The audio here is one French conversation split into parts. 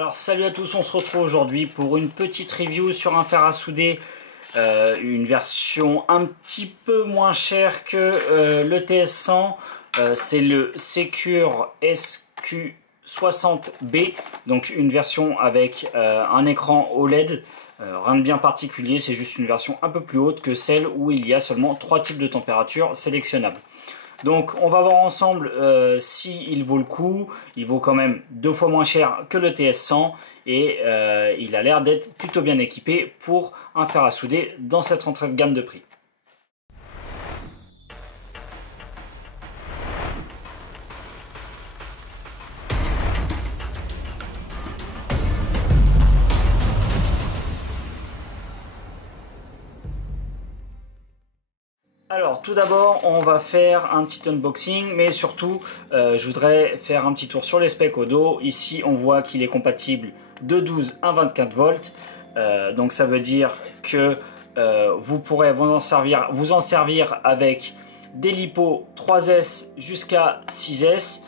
Alors salut à tous, on se retrouve aujourd'hui pour une petite review sur un fer à souder, une version un petit peu moins chère que le TS100, c'est le Secure SQ60B, donc une version avec un écran OLED, rien de bien particulier, c'est juste une version un peu plus haute que celle où il y a seulement 3 types de températures sélectionnables. Donc on va voir ensemble s'il vaut le coup. Il vaut quand même 2 fois moins cher que le TS100 et il a l'air d'être plutôt bien équipé pour un fer à souder dans cette entrée de gamme de prix. Alors tout d'abord on va faire un petit unboxing, mais surtout je voudrais faire un petit tour sur les specs au dos. Ici on voit qu'il est compatible de 12 à 24 volts, donc ça veut dire que vous pourrez vous en servir avec des LiPo 3S jusqu'à 6S.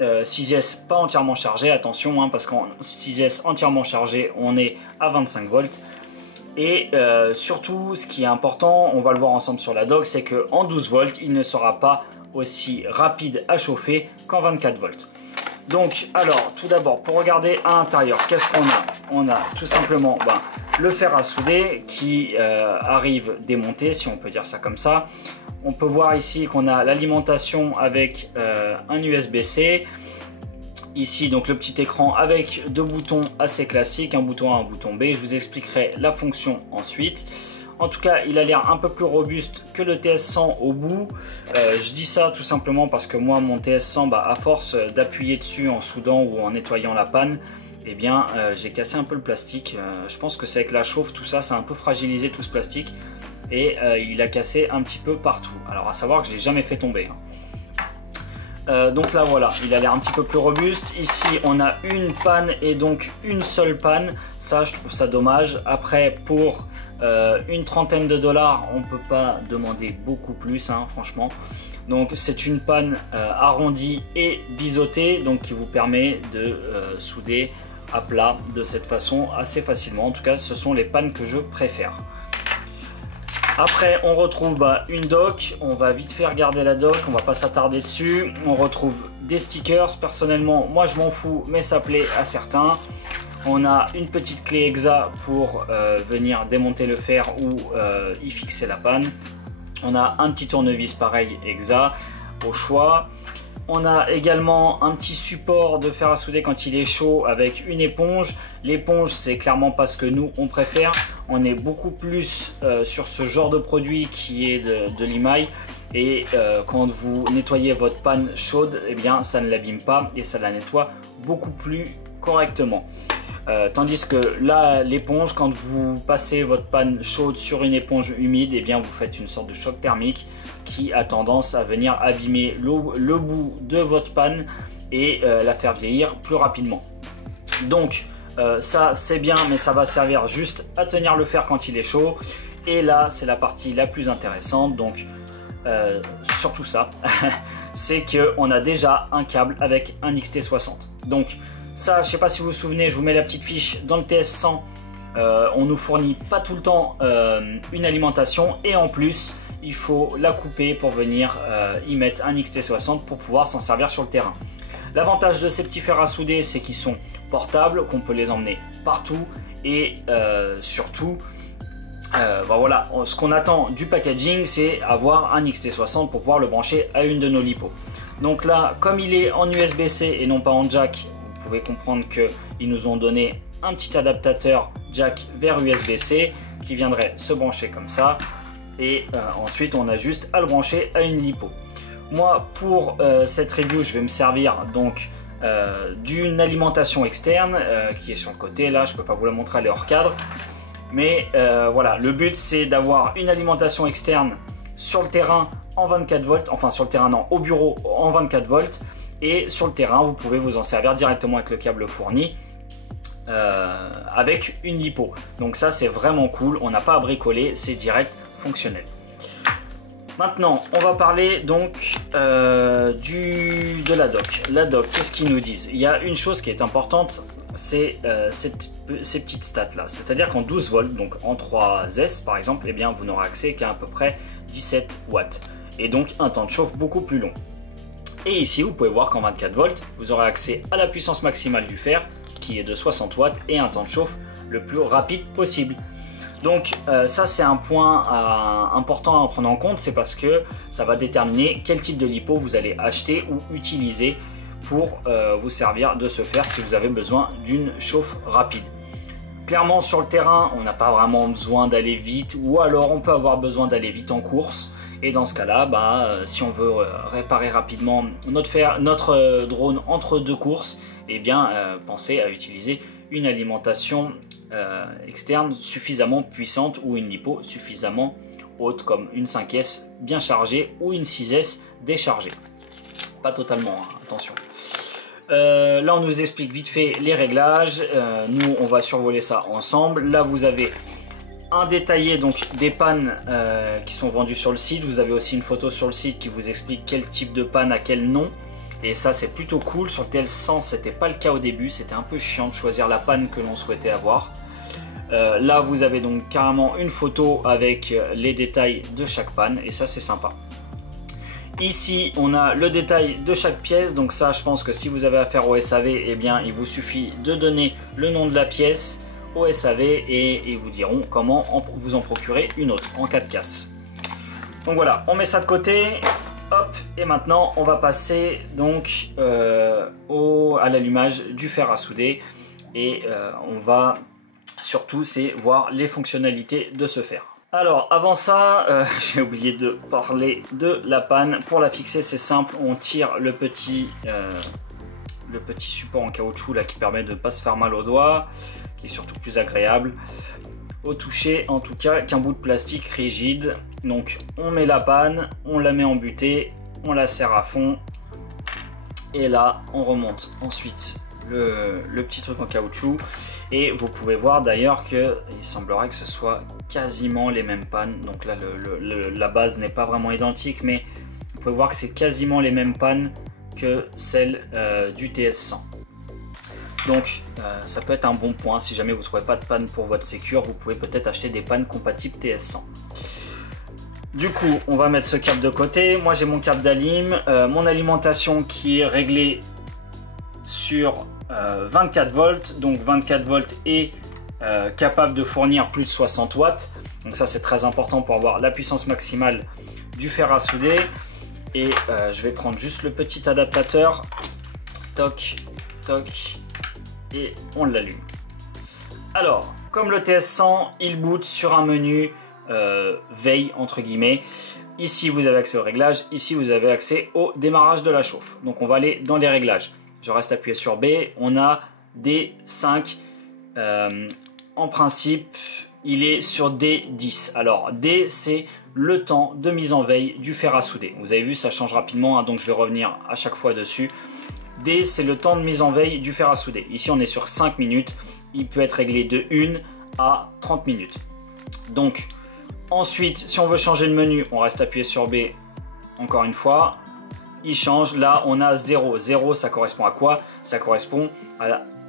6S pas entièrement chargé, attention parce qu'en 6S entièrement chargé on est à 25 volts. Et surtout, ce qui est important, on va le voir ensemble sur la dock, c'est qu'en 12 volts, il ne sera pas aussi rapide à chauffer qu'en 24 volts. Donc, alors, tout d'abord, pour regarder à l'intérieur, qu'est-ce qu'on a? On a tout simplement le fer à souder qui arrive démonté, si on peut dire ça comme ça. On peut voir ici qu'on a l'alimentation avec un USB-C. Ici donc le petit écran avec 2 boutons assez classiques, un bouton A, un bouton B. Je vous expliquerai la fonction ensuite. En tout cas il a l'air un peu plus robuste que le TS100 au bout. Je dis ça tout simplement parce que moi mon TS100, à force d'appuyer dessus en soudant ou en nettoyant la panne, eh bien j'ai cassé un peu le plastique. Je pense que c'est avec la chauffe, tout ça, ça a un peu fragilisé tout ce plastique. Et il a cassé un petit peu partout. Alors à savoir que je ne l'ai jamais fait tomber. Donc là voilà, il a l'air un petit peu plus robuste. Ici on a une panne et donc une seule panne. Ça je trouve ça dommage. Après pour une trentaine de dollars on peut pas demander beaucoup plus franchement. Donc c'est une panne arrondie et biseautée, donc qui vous permet de souder à plat de cette façon assez facilement. En tout cas ce sont les pannes que je préfère. Après on retrouve une dock, on va vite fait regarder la dock, on va pas s'attarder dessus. On retrouve des stickers, personnellement moi je m'en fous mais ça plaît à certains. On a une petite clé EXA pour venir démonter le fer ou y fixer la panne. On a un petit tournevis pareil EXA au choix. On a également un petit support de fer à souder quand il est chaud avec une éponge. L'éponge c'est clairement pas ce que nous on préfère. On est beaucoup plus sur ce genre de produit qui est de l'émail. Et quand vous nettoyez votre panne chaude, eh bien ça ne l'abîme pas et ça la nettoie beaucoup plus correctement. Tandis que là l'éponge, quand vous passez votre panne chaude sur une éponge humide, eh bien vous faites une sorte de choc thermique qui a tendance à venir abîmer le bout de votre panne et la faire vieillir plus rapidement. Donc ça c'est bien, mais ça va servir juste à tenir le fer quand il est chaud. Et là c'est la partie la plus intéressante, donc surtout ça c'est qu'on a déjà un câble avec un XT60. Donc ça, je sais pas si vous vous souvenez, je vous mets la petite fiche dans le TS100. On nous fournit pas tout le temps une alimentation et en plus il faut la couper pour venir y mettre un XT60 pour pouvoir s'en servir sur le terrain. L'avantage de ces petits fers à souder, c'est qu'ils sont portables, qu'on peut les emmener partout et surtout voilà, ce qu'on attend du packaging, c'est avoir un XT60 pour pouvoir le brancher à une de nos LiPo. Donc là, comme il est en USB-C et non pas en jack, vous pouvez comprendre qu'ils nous ont donné un petit adaptateur jack vers USB-C qui viendrait se brancher comme ça. Et ensuite on a juste à le brancher à une LiPo. Moi pour cette review je vais me servir donc d'une alimentation externe qui est sur le côté. Là je peux pas vous la montrer, elle est hors cadre, mais voilà, le but c'est d'avoir une alimentation externe sur le terrain en 24 volts, enfin sur le terrain non, au bureau en 24 volts, et sur le terrain vous pouvez vous en servir directement avec le câble fourni avec une LiPo. Donc ça c'est vraiment cool, on n'a pas à bricoler, c'est direct fonctionnel. Maintenant on va parler donc de la dock. La dock, qu'est-ce qu'ils nous disent? Il y a une chose qui est importante ces petites stats là. C'est-à-dire qu'en 12 volts, donc en 3S par exemple, eh bien vous n'aurez accès qu'à peu près 17 watts. Et donc un temps de chauffe beaucoup plus long. Et ici vous pouvez voir qu'en 24 volts, vous aurez accès à la puissance maximale du fer qui est de 60 watts et un temps de chauffe le plus rapide possible. Donc ça c'est un point important à prendre en compte, c'est parce que ça va déterminer quel type de lipo vous allez acheter ou utiliser pour vous servir de ce fer si vous avez besoin d'une chauffe rapide. Clairement sur le terrain on n'a pas vraiment besoin d'aller vite, ou alors on peut avoir besoin d'aller vite en course, et dans ce cas là si on veut réparer rapidement notre drone entre deux courses, eh bien pensez à utiliser une alimentation externe suffisamment puissante ou une lipo suffisamment haute, comme une 5S bien chargée ou une 6S déchargée. Pas totalement, hein, attention. Là on nous explique vite fait les réglages, nous on va survoler ça ensemble. Là vous avez un détaillé donc des pannes qui sont vendues sur le site, vous avez aussi une photo sur le site qui vous explique quel type de panne à quel nom, et ça c'est plutôt cool. Sur le TL100 c'était pas le cas au début, c'était un peu chiant de choisir la panne que l'on souhaitait avoir. Là vous avez donc carrément une photo avec les détails de chaque panne, et ça c'est sympa. Ici on a le détail de chaque pièce, donc ça je pense que si vous avez affaire au SAV, eh bien il vous suffit de donner le nom de la pièce au SAV et ils vous diront comment vous en procurer une autre en cas de casse. Donc voilà, on met ça de côté, hop, et maintenant on va passer donc à l'allumage du fer à souder, et on va surtout voir les fonctionnalités de ce fer. Alors avant ça, j'ai oublié de parler de la panne. Pour la fixer c'est simple, on tire le petit support en caoutchouc là qui permet de ne pas se faire mal aux doigts, qui est surtout plus agréable au toucher en tout cas qu'un bout de plastique rigide. Donc on met la panne, on la met en butée, on la serre à fond, et là on remonte ensuite le petit truc en caoutchouc. Et vous pouvez voir d'ailleurs qu'il semblerait que ce soit quasiment les mêmes pannes. Donc là, la base n'est pas vraiment identique, mais vous pouvez voir que c'est quasiment les mêmes pannes que celles du TS100. Donc ça peut être un bon point. Si jamais vous ne trouvez pas de panne pour votre Secure, vous pouvez peut-être acheter des pannes compatibles TS100. Du coup, on va mettre ce câble de côté. Moi, j'ai mon câble d'alim, mon alimentation qui est réglée sur 24 volts, donc 24 volts est capable de fournir plus de 60 watts, donc ça c'est très important pour avoir la puissance maximale du fer à souder. Et je vais prendre juste le petit adaptateur, toc toc, et on l'allume. Alors comme le TS100, il boot sur un menu veille entre guillemets. Ici vous avez accès au réglage, ici vous avez accès au démarrage de la chauffe. Donc on va aller dans les réglages. Je reste appuyé sur B, on a D5, en principe il est sur D10. Alors D c'est le temps de mise en veille du fer à souder. Vous avez vu ça change rapidement, hein, donc je vais revenir à chaque fois dessus. D c'est le temps de mise en veille du fer à souder. Ici on est sur 5 minutes, il peut être réglé de 1 à 30 minutes. Donc ensuite si on veut changer de menu, on reste appuyé sur B encore une fois. Il change, là on a 0. 0 ça correspond à quoi? Ça correspond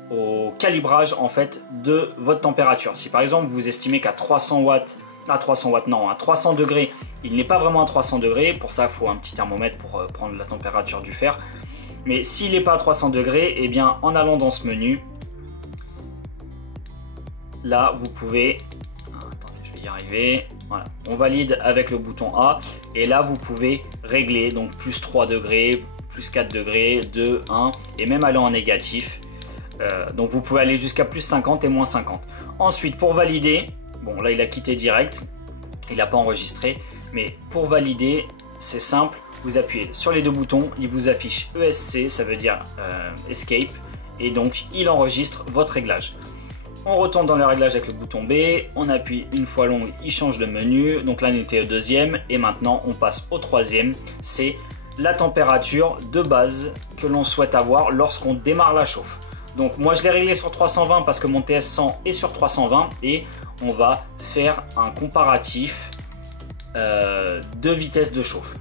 au calibrage en fait de votre température. Si par exemple vous estimez qu'à 300 watts, à 300 degrés, il n'est pas vraiment à 300 degrés, pour ça il faut un petit thermomètre pour prendre la température du fer. Mais s'il n'est pas à 300 degrés, et bien en allant dans ce menu, là vous pouvez, attendez je vais y arriver, voilà, on valide avec le bouton A, et là vous pouvez régler, donc plus 3 degrés, plus 4 degrés, 2, 1, et même aller en négatif. Donc vous pouvez aller jusqu'à plus 50 et moins 50. Ensuite pour valider, bon là il a quitté direct, il n'a pas enregistré, mais pour valider c'est simple, vous appuyez sur les deux boutons, il vous affiche ESC, ça veut dire Escape, et donc il enregistre votre réglage. On retourne dans le réglage avec le bouton B, on appuie une fois long, il change de menu, donc là on était au deuxième, et maintenant on passe au troisième, c'est la température de base que l'on souhaite avoir lorsqu'on démarre la chauffe. Donc moi je l'ai réglé sur 320 parce que mon TS100 est sur 320, et on va faire un comparatif de vitesse de chauffe.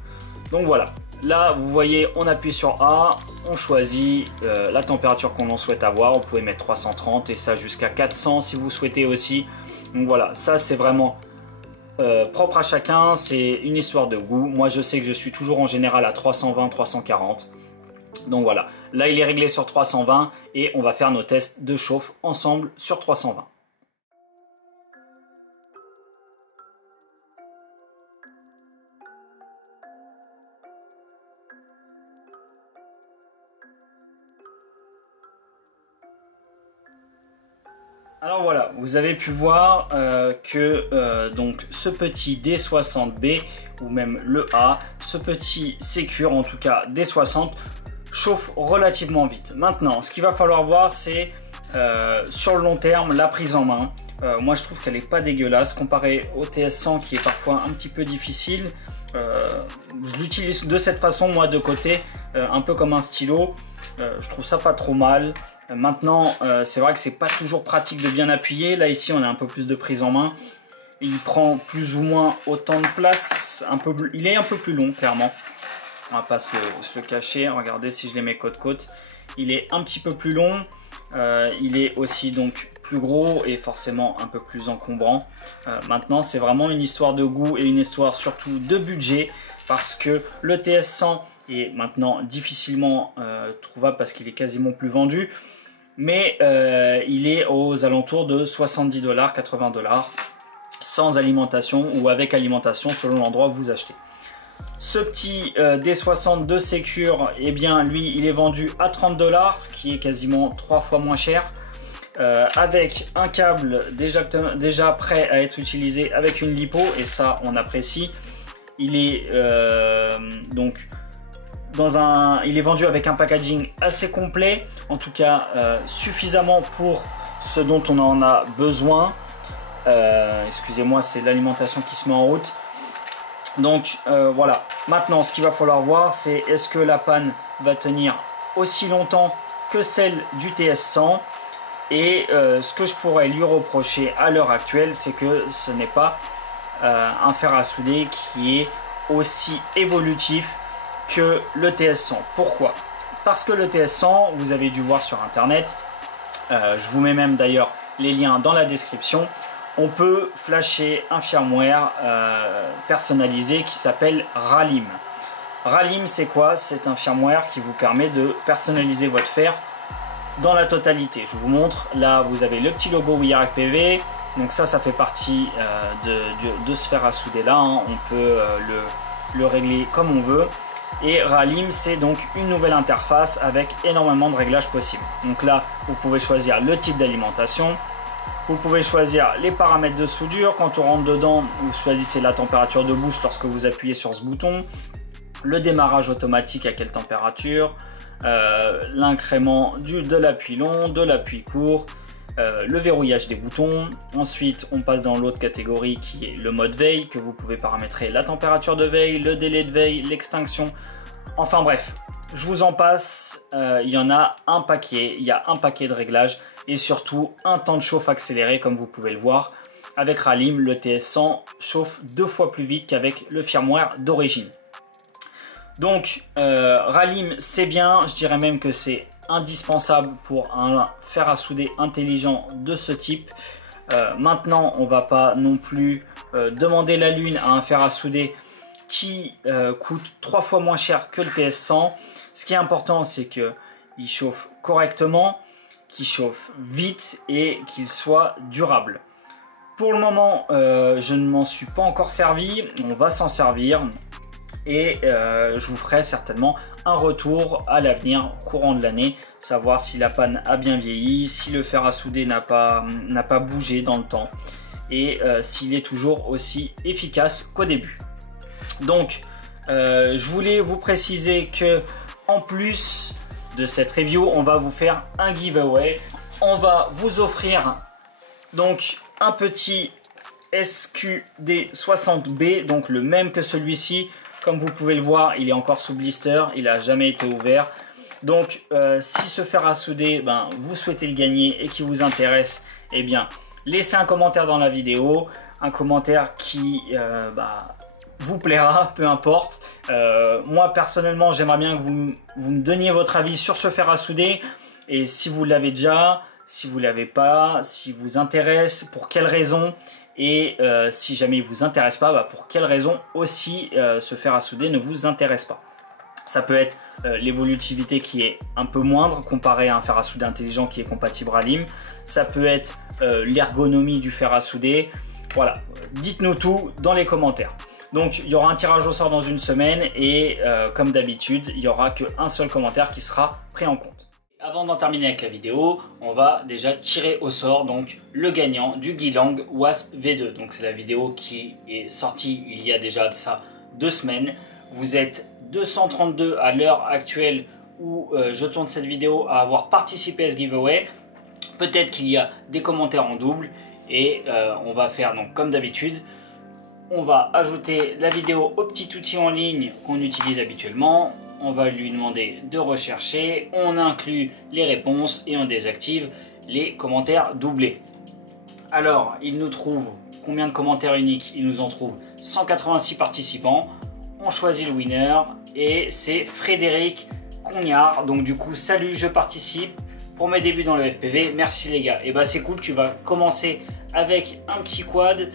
Donc voilà, là vous voyez, on appuie sur A, on choisit la température qu'on en souhaite avoir. Vous pouvez mettre 330 et ça jusqu'à 400 si vous souhaitez aussi. Donc voilà, ça c'est vraiment propre à chacun, c'est une histoire de goût. Moi je sais que je suis toujours en général à 320, 340. Donc voilà, là il est réglé sur 320 et on va faire nos tests de chauffe ensemble sur 320. Alors voilà, vous avez pu voir que donc ce petit D60B ou même le A, ce petit Secure en tout cas D60 chauffe relativement vite. Maintenant, ce qu'il va falloir voir, c'est sur le long terme la prise en main. Moi je trouve qu'elle n'est pas dégueulasse comparée au TS100 qui est parfois un petit peu difficile. Je l'utilise de cette façon, moi de côté, un peu comme un stylo. Je trouve ça pas trop mal. Maintenant, c'est vrai que c'est pas toujours pratique de bien appuyer. Là, ici, on a un peu plus de prise en main. Il prend plus ou moins autant de place. Il est un peu plus long, clairement. On va pas se le cacher. Regardez si je les mets côte-côte. Il est un petit peu plus long. Il est aussi donc plus gros et forcément un peu plus encombrant. Maintenant, c'est vraiment une histoire de goût et une histoire surtout de budget. Parce que le TS100 est maintenant difficilement trouvable parce qu'il est quasiment plus vendu. Mais il est aux alentours de 70 $, 80 $, sans alimentation ou avec alimentation selon l'endroit où vous achetez. Ce petit D60 de Secure, eh bien lui il est vendu à 30 $, ce qui est quasiment 3 fois moins cher. Avec un câble déjà prêt à être utilisé avec une lipo, et ça on apprécie. Il est donc il est vendu avec un packaging assez complet, en tout cas suffisamment pour ce dont on en a besoin. Excusez-moi, c'est l'alimentation qui se met en route. Donc voilà, maintenant ce qu'il va falloir voir, c'est est-ce que la panne va tenir aussi longtemps que celle du TS100. Et ce que je pourrais lui reprocher à l'heure actuelle, c'est que ce n'est pas un fer à souder qui est aussi évolutif que le TS100. Pourquoi? Parce que le TS100, vous avez dû voir sur internet, je vous mets même d'ailleurs les liens dans la description, on peut flasher un firmware personnalisé qui s'appelle Ralim. Ralim, c'est quoi? C'est un firmware qui vous permet de personnaliser votre fer dans la totalité. Je vous montre, là vous avez le petit logo WeAreFPV, donc ça fait partie de ce fer à souder là, hein. On peut le régler comme on veut. Et Ralim, c'est donc une nouvelle interface avec énormément de réglages possibles. Donc là, vous pouvez choisir le type d'alimentation, vous pouvez choisir les paramètres de soudure. Quand on rentre dedans, vous choisissez la température de boost lorsque vous appuyez sur ce bouton, le démarrage automatique à quelle température, l'incrément de l'appui long, de l'appui court, le verrouillage des boutons. Ensuite on passe dans l'autre catégorie qui est le mode veille, que vous pouvez paramétrer la température de veille, le délai de veille, l'extinction, enfin bref, je vous en passe. Il y en a un paquet, il y a un paquet de réglages et surtout un temps de chauffe accéléré. Comme vous pouvez le voir, avec Ralim, le TS100 chauffe 2 fois plus vite qu'avec le firmware d'origine. Donc Ralim, c'est bien, je dirais même que c'est indispensable pour un fer à souder intelligent de ce type. Maintenant, on va pas non plus demander la lune à un fer à souder qui coûte 3 fois moins cher que le TS100. Ce qui est important, c'est qu'il chauffe correctement, qu'il chauffe vite et qu'il soit durable. Pour le moment, je ne m'en suis pas encore servi, on va s'en servir. Et je vous ferai certainement un retour à l'avenir, courant de l'année, savoir si la panne a bien vieilli, si le fer à souder n'a pas bougé dans le temps et s'il est toujours aussi efficace qu'au début. Donc je voulais vous préciser que en plus de cette review, on va vous faire un giveaway. On va vous offrir donc un petit SQD60B, donc le même que celui-ci. Comme vous pouvez le voir, il est encore sous blister, il n'a jamais été ouvert. Donc si ce fer à souder, vous souhaitez le gagner et qui vous intéresse, eh bien laissez un commentaire dans la vidéo. Un commentaire qui vous plaira, peu importe. Moi personnellement, j'aimerais bien que vous me donniez votre avis sur ce fer à souder, et si vous l'avez déjà, si vous l'avez pas, si vous intéresse, pour quelles raisons, et si jamais il vous intéresse pas, bah, pour quelles raisons aussi ce fer à souder ne vous intéresse pas. Ça peut être l'évolutivité qui est un peu moindre comparé à un fer à souder intelligent qui est compatible RALIM. Ça peut être l'ergonomie du fer à souder. Voilà, dites-nous tout dans les commentaires. Donc il y aura un tirage au sort dans une semaine et comme d'habitude, il n'y aura qu'un seul commentaire qui sera pris en compte. Avant d'en terminer avec la vidéo, on va déjà tirer au sort donc le gagnant du Guilang Wasp V2. Donc c'est la vidéo qui est sortie il y a déjà de ça 2 semaines. Vous êtes 232 à l'heure actuelle où je tourne cette vidéo à avoir participé à ce giveaway. Peut-être qu'il y a des commentaires en double et on va faire donc comme d'habitude. On va ajouter la vidéo au petit outil en ligne qu'on utilise habituellement. On va lui demander de rechercher. On inclut les réponses et on désactive les commentaires doublés. Alors, il nous trouve combien de commentaires uniques? Il nous en trouve 186 participants. On choisit le winner et c'est Frédéric Cognard. Donc du coup, salut, je participe pour mes débuts dans le FPV. Merci les gars. Et bah c'est cool, tu vas commencer avec un petit quad.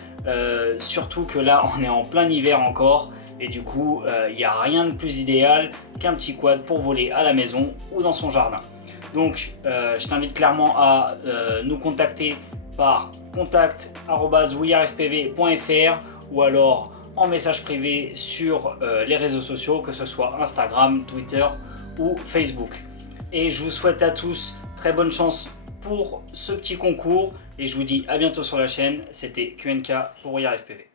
Surtout que là, on est en plein hiver encore. Et du coup, il n'y a rien de plus idéal qu'un petit quad pour voler à la maison ou dans son jardin. Donc, je t'invite clairement à nous contacter par contact@wearefpv.fr ou alors en message privé sur les réseaux sociaux, que ce soit Instagram, Twitter ou Facebook. Et je vous souhaite à tous très bonne chance pour ce petit concours et je vous dis à bientôt sur la chaîne. C'était QNK pour We Are FPV.